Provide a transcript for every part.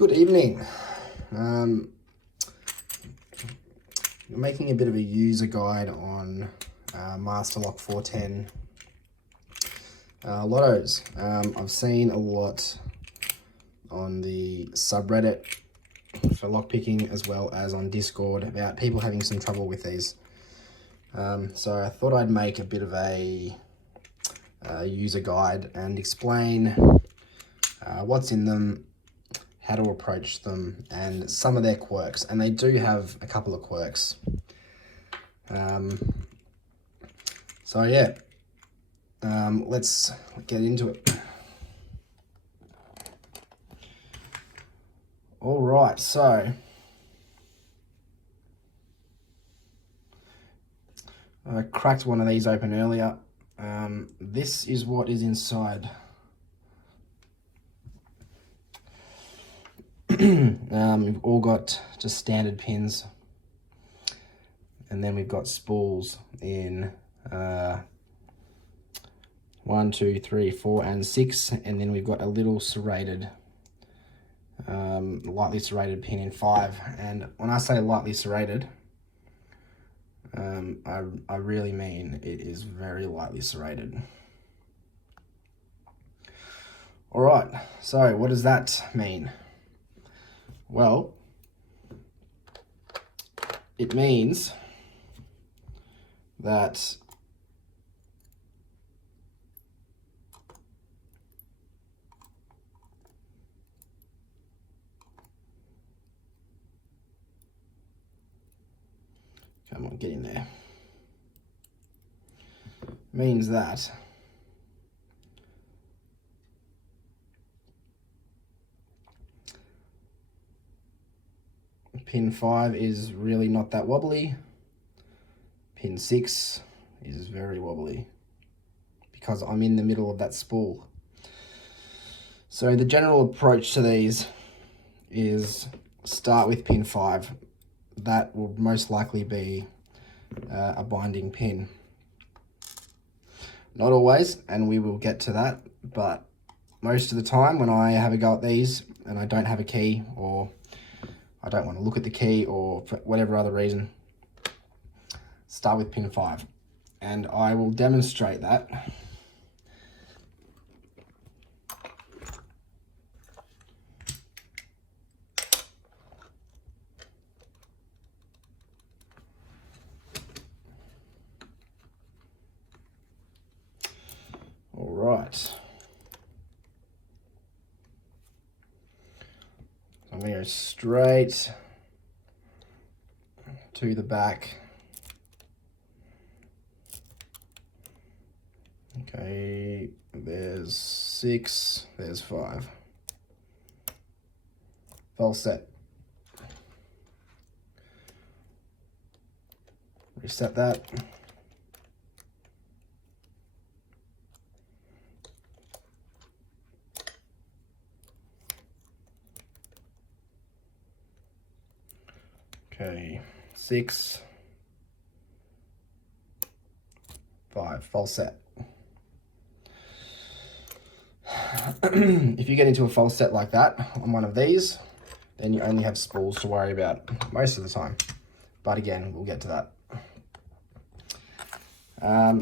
Good evening. Making a bit of a user guide on Master Lock 410 LOTOs. I've seen a lot on the subreddit for lockpicking as well as on Discord about people having some trouble with these. So I thought I'd make a bit of a user guide and explain what's in them, how to approach them, and some of their quirks. And they do have a couple of quirks. So yeah, let's get into it. All right, so I cracked one of these open earlier. This is what is inside. We've all got just standard pins, and then we've got spools in 1, 2, 3, 4, and 6, and then we've got a little serrated, lightly serrated pin in 5. And when I say lightly serrated, I really mean it is very lightly serrated. All right, so what does that mean? Well, it means that come on, get in there. Means that pin 5 is really not that wobbly. Pin 6 is very wobbly because I'm in the middle of that spool. So the general approach to these is start with pin 5. That will most likely be a binding pin. Not always, and we will get to that, but most of the time when I have a go at these and I don't have a key, or I don't want to look at the key, or for whatever other reason, start with pin 5. And I will demonstrate that. All right. I'm going to go straight to the back. Okay, there's 6, there's 5. False set. Reset that. Okay, 6, 5, false set. If you get into a false set like that on one of these, then you only have spools to worry about most of the time. But again, we'll get to that.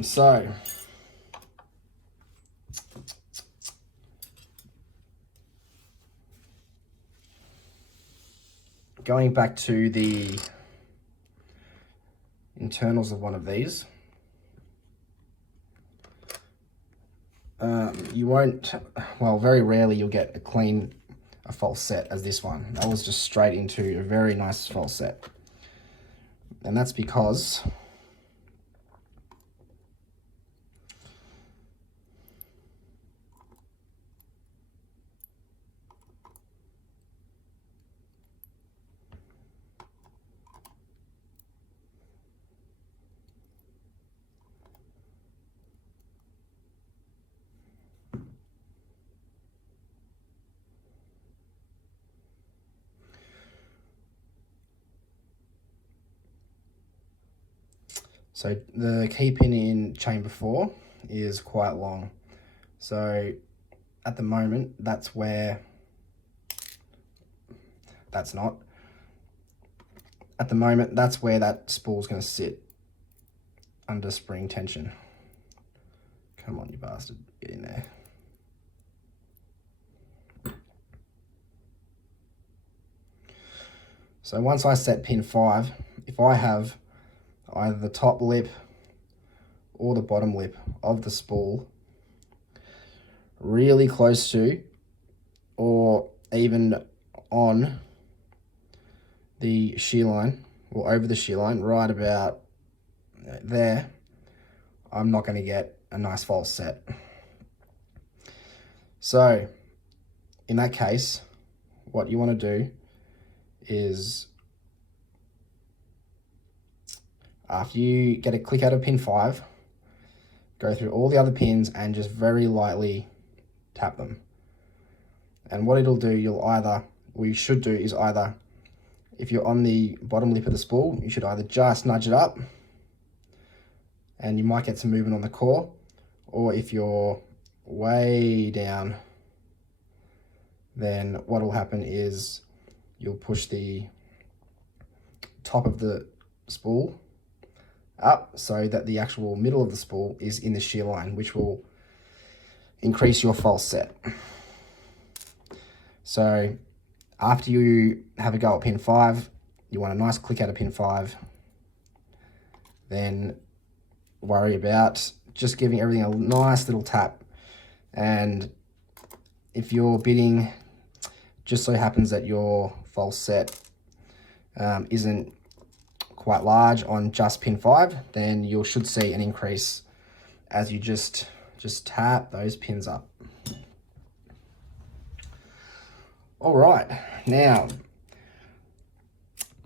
So going back to the internals of one of these, you won't, well, very rarely you'll get a false set as this one. That was just straight into a very nice false set. And that's because so the key pin in chamber 4 is quite long. So at the moment, that's where that's not. At the moment, that's where that spool's going to sit, under spring tension. Come on, you bastard, get in there. So once I set pin 5, if I have either the top lip or the bottom lip of the spool really close to, or even on the shear line, or over the shear line, right about there, I'm not going to get a nice false set. So in that case, what you want to do is, after you get a click out of pin 5, go through all the other pins and just very lightly tap them. And what it'll do, you should do is either, if you're on the bottom lip of the spool, you should either just nudge it up and you might get some movement on the core, or if you're way down, then what will happen is you'll push the top of the spool up so that the actual middle of the spool is in the shear line, which will increase your false set. So after you have a go at pin 5, you want a nice click out of pin 5, then worry about just giving everything a nice little tap. And if your bidding just so happens that your false set isn't quite large on just pin 5, then you should see an increase as you just tap those pins up. All right, now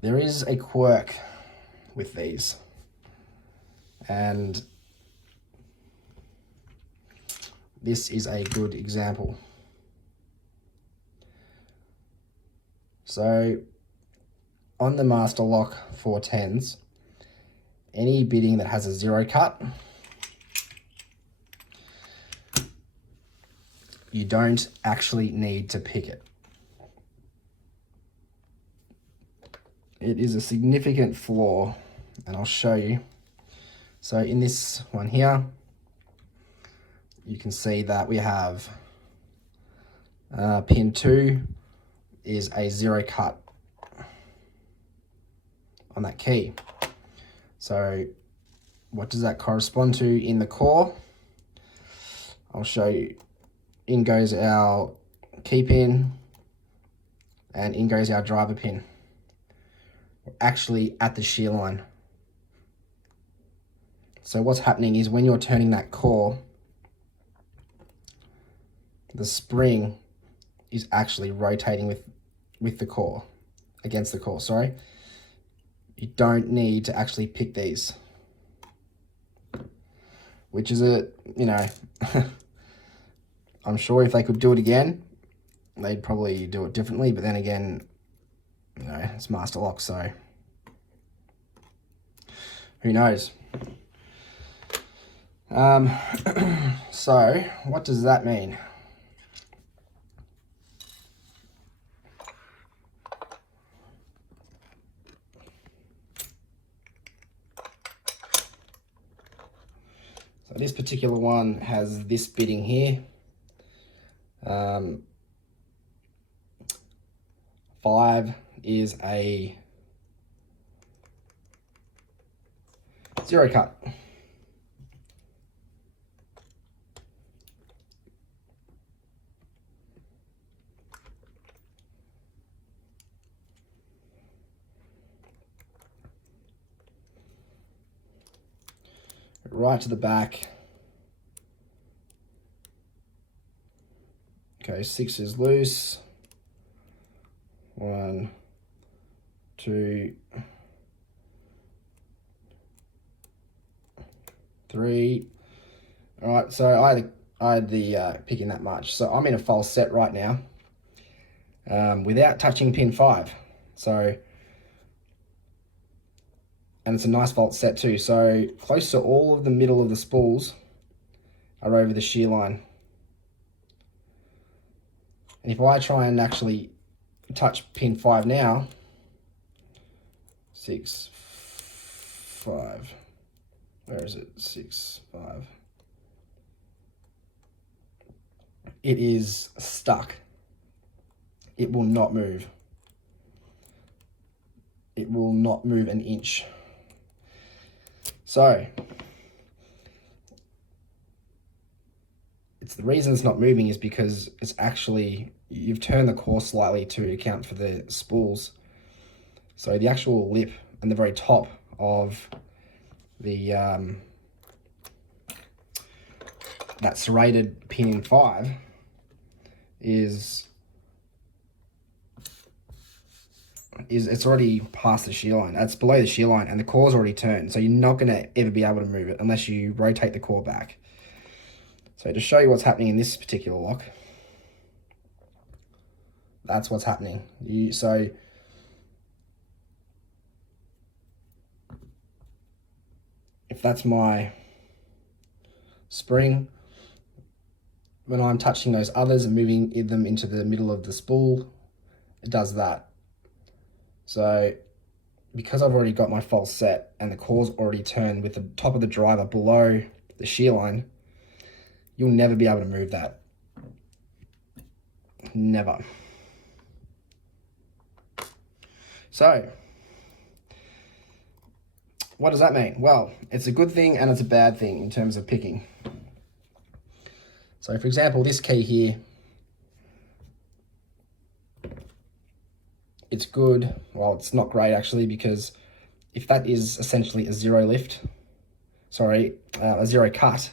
there is a quirk with these, and this is a good example. So on the Master Lock 410s, any bidding that has a 0 cut, you don't actually need to pick it. It is a significant flaw, and I'll show you. So in this one here, you can see that we have pin 2 is a 0 cut on that key. So what does that correspond to in the core? I'll show you. In goes our key pin, and in goes our driver pin. We're actually at the shear line. So what's happening is when you're turning that core, the spring is actually rotating with the core, against the core, sorry. You don't need to actually pick these, which is I'm sure if they could do it again, they'd probably do it differently, but then again, it's Master Lock, so who knows? So what does that mean? So this particular one has this bidding here. 5 is a 0 cut. Right to the back. Okay, 6 is loose. 1, 2, 3. All right, so I had the picking that much. So I'm in a false set right now without touching pin 5. So, and it's a nice false set too. So close to all of the middle of the spools are over the shear line. And if I try and actually touch pin 5 now, 6, 5, where is it, 6, 5, it is stuck. It will not move. It will not move an inch. So, it's the reason it's not moving is because it's actually, you've turned the core slightly to account for the spools. So the actual lip and the very top of the that serrated pin in 5 is it's already past the shear line. It's below the shear line and the core's already turned. So you're not going to ever be able to move it unless you rotate the core back. So to show you what's happening in this particular lock, that's what's happening. So if that's my spring, when I'm touching those others and moving them into the middle of the spool, it does that. So because I've already got my false set and the core's already turned with the top of the driver below the shear line, you'll never be able to move that. Never. So, what does that mean? Well, it's a good thing and it's a bad thing in terms of picking. So for example, this key here, it's good. Well, it's not great actually, because if that is essentially a zero lift, a zero cut,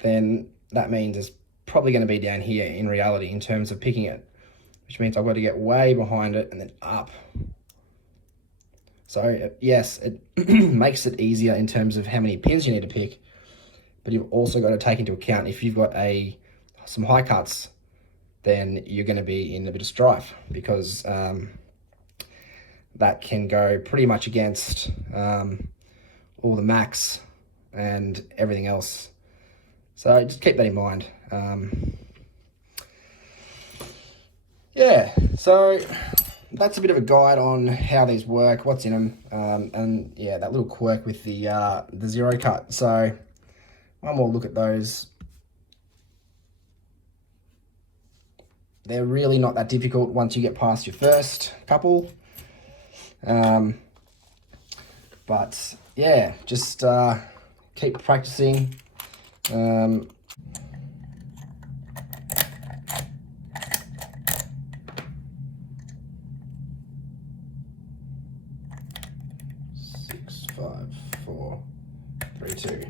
then that means it's probably going to be down here in reality in terms of picking it, which means I've got to get way behind it and then up. So yes, it makes it easier in terms of how many pins you need to pick, but you've also got to take into account if you've got some high cuts, then you're going to be in a bit of strife, because that can go pretty much against all the max and everything else. So just keep that in mind. Yeah, so that's a bit of a guide on how these work, what's in them, and yeah, that little quirk with the zero cut. So one more look at those. They're really not that difficult once you get past your first couple. But yeah, just keep practicing. Six, 5, 4, 3, 2.